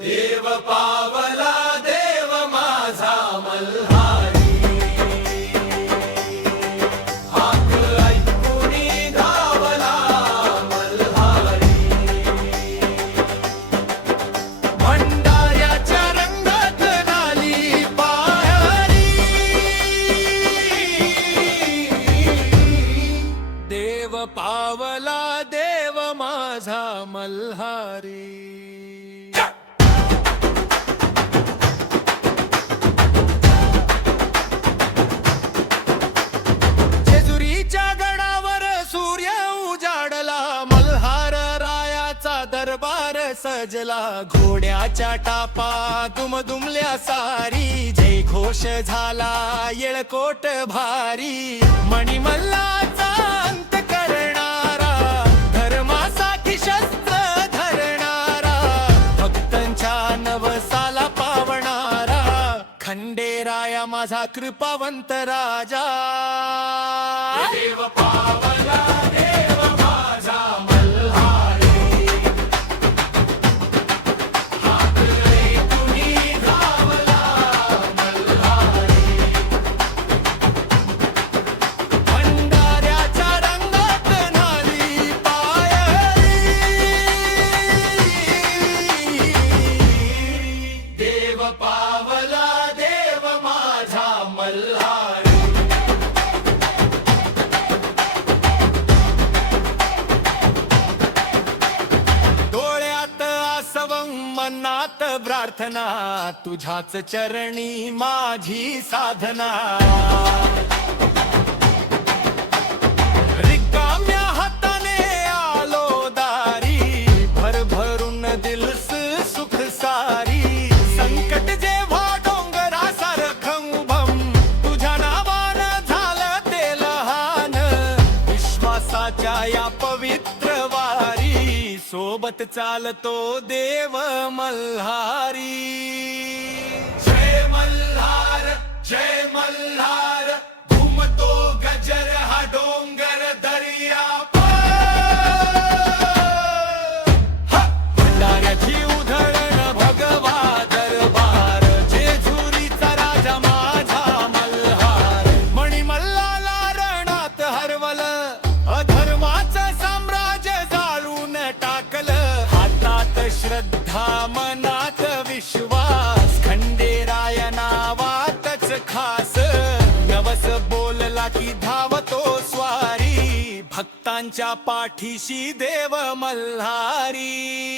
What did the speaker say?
देव पावला देव माझा मल्हारी, हाक ऐकुनी धावला मल्हारी. भंडाऱ्याच्या रंगात नाली पायारी, देव पावला देव माझा मल्हारी. दरबार सजला घोड्याच्या टापा दुमदुमल्या सारी, जय घोष झाला येळकोट भारी. मणिमल्लाचा अंत करणारा, धर्मासाठी शस्त्र धरणारा, भक्तांच्या नवसाला पावणारा, खंडेराया माझा कृपावंत राजा. देव पावला देव माझा मल्हारी, पावला देव माझा मल्हारी. डोळ्यात आसवं मनात प्रार्थना, तुझ्याच चरणी माझी साधना. रिकाम्या हाताने आलो दारी, भरभरून दिलस सुख सारी. संकट जेव्हा डोंगरासारखं उभं, तुझ्या नावानं झालं ते लहान. विश्वासाच्या या पवित्र वारी, सोबत चालतो देव मल्हारी. जय मल्हार जय मल्हार, घुमतो गजर हा डोंगर दर्या भंडाऱ्याची उधळण भगवा दरबार, जेजुरीचा राजा माझा मल्हार. मणिमल्लाला रणात हरवलं, अधर्माचं साम्राज्य जाळून टाकलं. हातात श्रद्धा मनात विश्वास, खंडेराया नावातच खास. नवस बोलला की धावतो स्वारी, भक्तांच्या पाठीशी देव मल्हारी.